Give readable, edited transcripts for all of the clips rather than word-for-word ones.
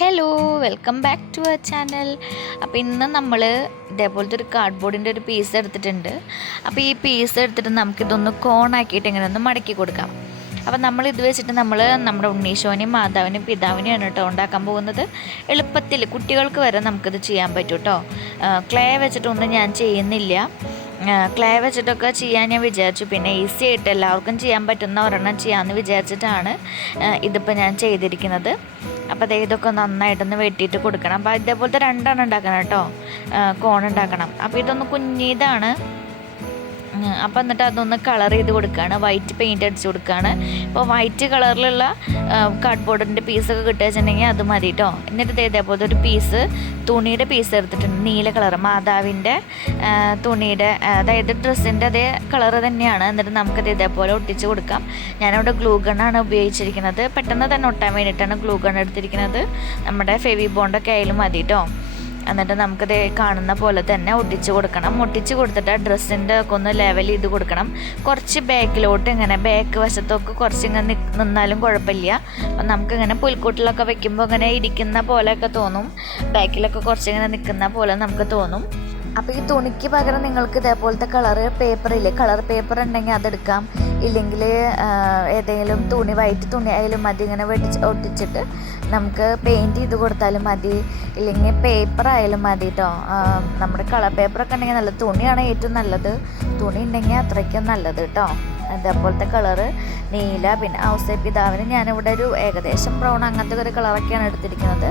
Hello, welcome back to our channel. അപ്പോൾ ഇന്ന് നമ്മൾ ഇതേപോലത്തെ ഒരു കാർഡ്ബോർഡിൻ്റെ ഒരു പീസ് എടുത്തിട്ടുണ്ട്. അപ്പോൾ ഈ പീസ് എടുത്തിട്ട് നമുക്കിതൊന്ന് കോണാക്കിയിട്ട് ഇങ്ങനെ ഒന്ന് മടക്കി കൊടുക്കാം. അപ്പോൾ നമ്മളിത് വെച്ചിട്ട് നമ്മുടെ ഉണ്ണീശോനെയും മാതാവിനെയും പിതാവിനെയാണ് കേട്ടോ ഉണ്ടാക്കാൻ പോകുന്നത്. എളുപ്പത്തിൽ കുട്ടികൾക്ക് വരെ നമുക്കിത് ചെയ്യാൻ പറ്റും കേട്ടോ. ക്ലേ വെച്ചിട്ടൊന്നും ഞാൻ ചെയ്യുന്നില്ല. ക്ലേ വെച്ചിട്ടൊക്കെ ചെയ്യാൻ ഞാൻ വിചാരിച്ചു. പിന്നെ ഈസി ആയിട്ട് എല്ലാവർക്കും ചെയ്യാൻ പറ്റുന്ന ഒരെണ്ണം ചെയ്യാമെന്ന് വിചാരിച്ചിട്ടാണ് ഇതിപ്പോൾ ഞാൻ ചെയ്തിരിക്കുന്നത്. അപ്പോൾ ഇതൊക്കെ നന്നായിട്ടൊന്ന് വെട്ടിയിട്ട് കൊടുക്കണം. അപ്പോൾ ഇതേപോലത്തെ രണ്ടെണ്ണം ഉണ്ടാക്കണം കേട്ടോ, കോൺ ഉണ്ടാക്കണം. അപ്പോൾ ഇതൊന്ന് കുഞ്ഞിതാണ്. അപ്പോൾ എന്നിട്ട് അതൊന്ന് കളർ ചെയ്ത് കൊടുക്കുകയാണ്, വൈറ്റ് പെയിൻറ്റ് അടിച്ച് കൊടുക്കുകയാണ്. ഇപ്പോൾ വൈറ്റ് കളറിലുള്ള കാർഡ്ബോർഡിൻ്റെ പീസൊക്കെ കിട്ടുക വെച്ചിട്ടുണ്ടെങ്കിൽ അത് മതി കേട്ടോ. എന്നിട്ട് ഇതേപോലത്തെ ഒരു പീസ് തുണിയുടെ പീസ് എടുത്തിട്ടുണ്ട്, നീല കളർ മാതാവിൻ്റെ തുണിയുടെ, അതായത് ഡ്രസ്സിൻ്റെ അതേ കളറ് തന്നെയാണ്. എന്നിട്ട് നമുക്കത് ഇതേപോലെ ഒട്ടിച്ച് കൊടുക്കാം. ഞാനവിടെ ഗ്ലൂ ഗണ്ണാണ് ഉപയോഗിച്ചിരിക്കുന്നത്. പെട്ടെന്ന് തന്നെ ഒട്ടാൻ വേണ്ടിയിട്ടാണ് ഗ്ലൂ ഗൺ എടുത്തിരിക്കുന്നത്. നമ്മുടെ ഫെവി ബോണ്ടൊക്കെ ആയാലും മതി കേട്ടോ. എന്നിട്ട് നമുക്കത് കാണുന്ന പോലെ തന്നെ ഒട്ടിച്ച് കൊടുക്കണം. ഒട്ടിച്ച് കൊടുത്തിട്ട് ഡ്രസ്സിൻ്റെ ഒക്കെ ഒന്ന് ലെവൽ ചെയ്ത് കൊടുക്കണം. കുറച്ച് ബാക്കിലോട്ട് ഇങ്ങനെ ബാക്ക് വശത്തൊക്കെ കുറച്ച് ഇങ്ങനെ നിന്നാലും കുഴപ്പമില്ല. അപ്പം നമുക്കിങ്ങനെ പുൽക്കൂട്ടിലൊക്കെ വെക്കുമ്പോൾ ഇങ്ങനെ ഇരിക്കുന്ന പോലെയൊക്കെ തോന്നും, ബാക്കിലൊക്കെ കുറച്ചിങ്ങനെ നിൽക്കുന്ന പോലെ നമുക്ക് തോന്നും. അപ്പോൾ ഈ തുണിക്ക് പകരം നിങ്ങൾക്ക് ഇതേപോലത്തെ കളർ പേപ്പർ ഉണ്ടെങ്കിൽ അതെടുക്കാം. ഇല്ലെങ്കിൽ ഏതെങ്കിലും തുണി, വൈറ്റ് തുണി ആയാലും മതി. ഇങ്ങനെ ഒട്ടിച്ചിട്ട് നമുക്ക് പെയിൻറ്റ് ചെയ്ത് കൊടുത്താലും മതി, ഇല്ലെങ്കിൽ പേപ്പർ ആയാലും മതി കേട്ടോ. നമ്മുടെ കളർ പേപ്പറൊക്കെ ഉണ്ടെങ്കിൽ നല്ല തുണിയാണ് ഏറ്റവും നല്ലത്. തുണി ഉണ്ടെങ്കിൽ അത്രയ്ക്കും നല്ലത് കേട്ടോ. അതേപോലത്തെ കളറ് നീല, പിന്നെ ഔസേ പിതാവിന് ഞാനിവിടെ ഒരു ഏകദേശം ബ്രൗൺ അങ്ങനത്തെ ഒരു കളറൊക്കെയാണ് എടുത്തിരിക്കുന്നത്.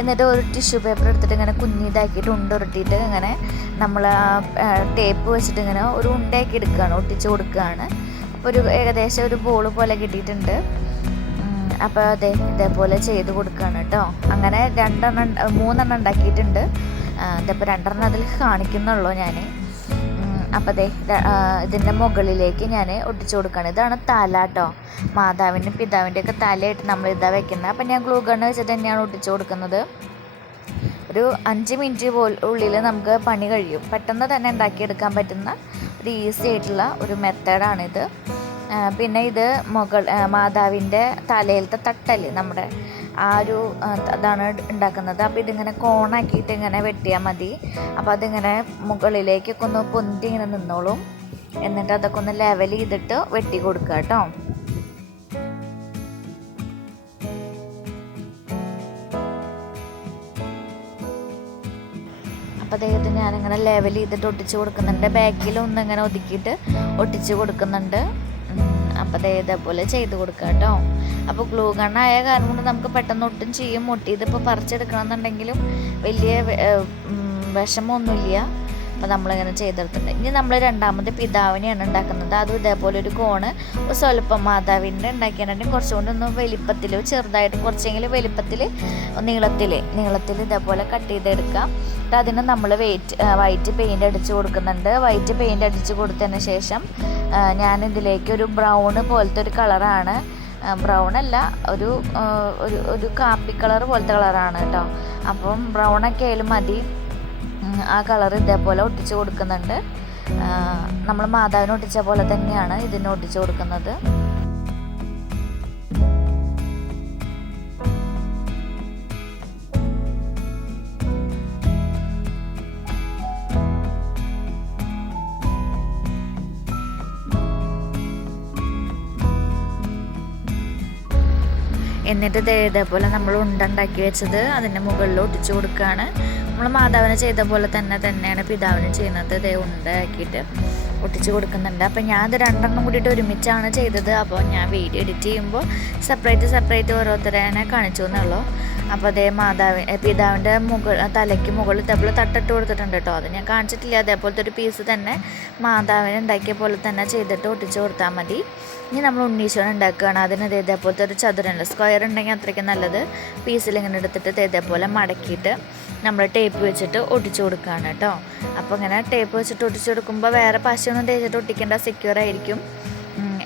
എന്നിട്ട് ഒരു ടിഷ്യൂ പേപ്പർ എടുത്തിട്ട് ഇങ്ങനെ കുഞ്ഞിതാക്കിയിട്ട് ഉരുട്ടിയിട്ട് ഇങ്ങനെ നമ്മൾ ടേപ്പ് വെച്ചിട്ട് ഇങ്ങനെ ഒരു ഉണ്ടയാക്കി എടുക്കുകയാണ്, ഒട്ടിച്ച് കൊടുക്കുകയാണ്. അപ്പോൾ ഒരു ഏകദേശം ഒരു ബോൾ പോലെ കിട്ടിയിട്ടുണ്ട്. അപ്പോൾ ഇതേപോലെ ചെയ്ത് കൊടുക്കുകയാണ് കേട്ടോ. അങ്ങനെ 3 ഉണ്ടാക്കിയിട്ടുണ്ട്. ഇതിപ്പോൾ 2 അതിൽ കാണിക്കുന്നുള്ളൂ ഞാൻ. അപ്പോൾ ഇതിൻ്റെ മുകളിലേക്ക് ഞാൻ ഒട്ടിച്ചു കൊടുക്കുകയാണ്. ഇതാണ് തല കേട്ടോ, മാതാവിൻ്റെ പിതാവിൻ്റെ ഒക്കെ തലയായിട്ട് നമ്മൾ വെക്കുന്നത്. അപ്പം ഞാൻ ഗ്ലൂ ഗണ്ണ് വെച്ചിട്ട് തന്നെയാണ് ഒട്ടിച്ചു കൊടുക്കുന്നത്. ഒരു 5 മിനിറ്റ് ഉള്ളിൽ നമുക്ക് പണി കഴിയും. പെട്ടെന്ന് തന്നെ ഉണ്ടാക്കിയെടുക്കാൻ പറ്റുന്ന ഒരു ഈസി ആയിട്ടുള്ള ഒരു മെത്തേഡാണിത്. പിന്നെ ഇത് മാതാവിൻ്റെ തലയിലത്തെ തട്ടല്, നമ്മുടെ ആ ഒരു അതാണ് ഉണ്ടാക്കുന്നത്. അപ്പോൾ ഇതിങ്ങനെ കോണാക്കിയിട്ട് ഇങ്ങനെ വെട്ടിയാൽ മതി. അപ്പോൾ അതിങ്ങനെ മുകളിലേക്കൊക്കെ ഒന്ന് പൊന്തി ഇങ്ങനെ നിന്നോളും. എന്നിട്ട് അതൊക്കെ ഒന്ന് ലെവൽ ചെയ്തിട്ട് വെട്ടി കൊടുക്കുക കേട്ടോ. അപ്പോൾ ഞാനിങ്ങനെ ലെവൽ ചെയ്തിട്ട് ഒട്ടിച്ച് കൊടുക്കുന്നുണ്ട്. ബാക്കിലൊന്ന് ഇങ്ങനെ ഒതുക്കിയിട്ട് ഒട്ടിച്ച് കൊടുക്കുന്നുണ്ട്. അപ്പോൾ ഇതേപോലെ ചെയ്ത് കൊടുക്കുക കേട്ടോ. അപ്പോൾ ഗ്ലൂ ഗണ്ണായ കാരണം കൊണ്ട് നമുക്ക് പെട്ടെന്ന് ഒട്ടും ചെയ്യും. ഇതിപ്പോൾ പറിച്ചെടുക്കണമെന്നുണ്ടെങ്കിലും വലിയ വിഷമമൊന്നുമില്ല. അപ്പോൾ നമ്മളിങ്ങനെ ചെയ്തെടുത്തിട്ടുണ്ട്. ഇനി നമ്മൾ രണ്ടാമത് പിതാവിനെയാണ് ഉണ്ടാക്കുന്നത്. അതും ഇതേപോലെ ഒരു കോണ് സ്വല്പം മാതാവിൻ്റെ ഉണ്ടാക്കിയിട്ടുണ്ടെങ്കിൽ കുറച്ചുകൊണ്ട് ഒന്ന് വലിപ്പത്തിൽ, ചെറുതായിട്ട് കുറച്ചെങ്കിലും വലിപ്പത്തിൽ, നീളത്തിൽ ഇതേപോലെ കട്ട് ചെയ്തെടുക്കാം. അതിന് നമ്മൾ വൈറ്റ് പെയിൻറ്റ് അടിച്ച് കൊടുക്കുന്നുണ്ട്. വൈറ്റ് പെയിൻറ്റ് അടിച്ച് കൊടുത്തതിന് ശേഷം ഞാനിതിലേക്ക് ഒരു ബ്രൗൺ പോലത്തെ ഒരു കളറാണ്, ബ്രൗൺ അല്ല, ഒരു കാപ്പി കളർ പോലത്തെ കളറാണ് കേട്ടോ. അപ്പം ബ്രൗണൊക്കെ ആയാലും മതി. ആ കളർ ഇതേപോലെ ഒട്ടിച്ച് കൊടുക്കുന്നുണ്ട്. നമ്മൾ മാതാവിന് ഒട്ടിച്ച പോലെ തന്നെയാണ് ഇതിന് ഒട്ടിച്ച് കൊടുക്കുന്നത്. എന്നിട്ട് ഇതേപോലെ നമ്മൾ ഉണ്ടാക്കി വെച്ചത് അതിൻ്റെ മുകളിൽ ഒട്ടിച്ച് കൊടുക്കുകയാണ്. നമ്മൾ മാതാവിനെ ചെയ്ത പോലെ തന്നെയാണ് പിതാവിന് ചെയ്യുന്നത്. ഉണ്ടാക്കിയിട്ട് ഒട്ടിച്ച് കൊടുക്കുന്നുണ്ട്. അപ്പോൾ ഞാനത് 2 കൂടിയിട്ട് ഒരുമിച്ചാണ് ചെയ്തത്. അപ്പോൾ ഞാൻ വീഡിയോ എഡിറ്റ് ചെയ്യുമ്പോൾ സെപ്പറേറ്റ് ഓരോരുത്തരെ കാണിച്ചു എന്നുള്ളൂ. അപ്പോൾ പിതാവിൻ്റെ തലയ്ക്ക് മുകളിൽ ഇതേപോലെ തട്ടിട്ട് കൊടുത്തിട്ടുണ്ട് കേട്ടോ. അത് ഞാൻ കാണിച്ചിട്ടില്ല. അതേപോലത്തെ ഒരു പീസ് തന്നെ മാതാവിനെ ഉണ്ടാക്കിയ പോലെ തന്നെ ചെയ്തിട്ട് ഒട്ടിച്ച് കൊടുത്താൽ മതി. ഇനി നമ്മൾ ഉണ്ണീശോനെ ഉണ്ടാക്കുകയാണ്. അതിന് ഇതേപോലത്തെ ഒരു ചതുരമുണ്ട്, സ്ക്വയർ ഉണ്ടെങ്കിൽ അത്രയ്ക്ക് നല്ലത്. പീസിൽ ഇങ്ങനെ എടുത്തിട്ട് ഇതേപോലെ മടക്കിയിട്ട് നമ്മൾ ടേപ്പ് വെച്ചിട്ട് ഒട്ടിച്ച് കൊടുക്കുകയാണ് കേട്ടോ. അപ്പോൾ ഇങ്ങനെ ടേപ്പ് വെച്ചിട്ട് ഒട്ടിച്ച് കൊടുക്കുമ്പോൾ വേറെ പശയൊന്നും തേച്ചിട്ട് ഒട്ടിക്കേണ്ട, സെക്യൂർ ആയിരിക്കും.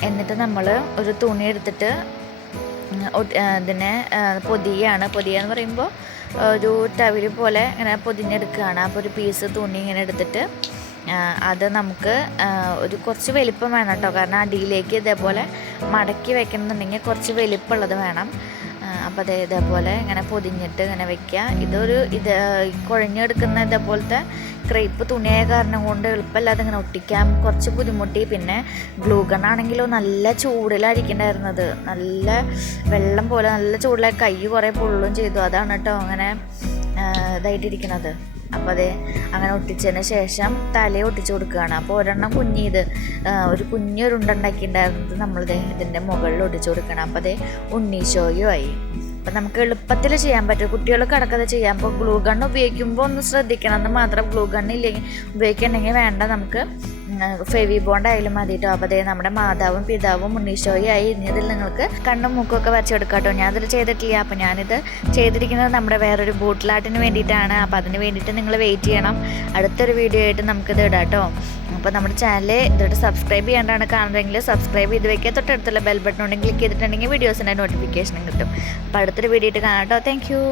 എന്നിട്ട് നമ്മൾ ഒരു തുണി എടുത്തിട്ട് ഇതിനെ പൊതിയെന്ന് പറയുമ്പോൾ ഒരു ടവല് പോലെ ഇങ്ങനെ പൊതിഞ്ഞെടുക്കുകയാണ്. അപ്പോൾ ഒരു പീസ് തുണി ഇങ്ങനെ എടുത്തിട്ട് അത് നമുക്ക് ഒരു കുറച്ച് വലിപ്പം വേണം കേട്ടോ. കാരണം അടിയിലേക്ക് ഇതേപോലെ മടക്കി വെക്കണമെന്നുണ്ടെങ്കിൽ കുറച്ച് വലിപ്പമുള്ളത് വേണം. അപ്പോൾ ഇതേപോലെ ഇങ്ങനെ പൊതിഞ്ഞിട്ട് ഇങ്ങനെ വെക്കുക. ഇത് കുഴഞ്ഞെടുക്കുന്ന ഇതേപോലത്തെ ക്രേപ്പ് തുണിയായ കാരണം കൊണ്ട് എളുപ്പമല്ലാതെ ഇങ്ങനെ ഒട്ടിക്കാൻ കുറച്ച് ബുദ്ധിമുട്ടി. പിന്നെ ഗ്ലൂ ഗണ്ണാണെങ്കിലോ നല്ല ചൂടിലായിരിക്കണ്ടായിരുന്നത്, നല്ല വെള്ളം പോലെ നല്ല ചൂടിലായി കൈ കുറേ പൊള്ളും ചെയ്തു. അതാണ് കേട്ടോ അങ്ങനെ ഇതായിട്ടിരിക്കുന്നത്. അപ്പോൾ അങ്ങനെ ഒട്ടിച്ചതിന് ശേഷം തലയെ ഒട്ടിച്ച് കൊടുക്കുകയാണ്. അപ്പോൾ ഒരെണ്ണം ഒരു കുഞ്ഞൊരുണ്ടുണ്ടാക്കിയിട്ടുണ്ടായിരുന്നത് ഇതിൻ്റെ മുകളിൽ ഒട്ടിച്ച് കൊടുക്കണം. അപ്പോൾ ഉണ്ണീശോയും ആയി. അപ്പം നമുക്ക് എളുപ്പത്തിൽ ചെയ്യാൻ പറ്റും, കുട്ടികൾ കിടക്കാതെ ചെയ്യാം. അപ്പോൾ ഗ്ലൂ ഗണ്ണ് ഉപയോഗിക്കുമ്പോൾ ഒന്ന് ശ്രദ്ധിക്കണം എന്ന് മാത്രം. ഗ്ലൂ ഗണ്ണില്ലെങ്കിൽ ഉപയോഗിക്കണമെങ്കിൽ വേണ്ട, നമുക്ക് ഫെവി ബോണ്ട് ആയാലും മതി കേട്ടോ. അപ്പോൾ നമ്മുടെ മാതാവും പിതാവും ഉണ്ണീശോയും ആയി. ഇതിൽ നിങ്ങൾക്ക് കണ്ണും മൂക്കൊക്കെ വരച്ചെടുക്കാം കേട്ടോ. ഞാനതിൽ ചെയ്തിട്ടില്ല. അപ്പോൾ ഞാനിത് ചെയ്തിരിക്കുന്നത് നമ്മുടെ വേറൊരു ബോട്ടിലാട്ടിന് വേണ്ടിയിട്ടാണ്. അപ്പോൾ അതിന് വേണ്ടിയിട്ട് നിങ്ങൾ വെയിറ്റ് ചെയ്യണം. അടുത്തൊരു വീഡിയോ ആയിട്ട് നമുക്കിത് ഇടാം കേട്ടോ. അപ്പോൾ നമ്മുടെ ചാനൽ ഇതോട്ട് സബ്സ്ക്രൈബ് ചെയ്യാണ്ടാണ് കാണുന്നതെങ്കിൽ സബ്സ്ക്രൈബ് ചെയ്ത് വെക്കുക. തൊട്ടടുത്തുള്ള ബെൽ ബട്ടൺ ഉണ്ടെങ്കിൽ ക്ലിക്ക് ചെയ്തിട്ടുണ്ടെങ്കിൽ വീഡിയോസിൻ്റെ നോട്ടിഫിക്കേഷനും കിട്ടും. അപ്പോൾ അടുത്തൊരു വീഡിയോ ആയിട്ട് കാണാം കേട്ടോ. Thank you.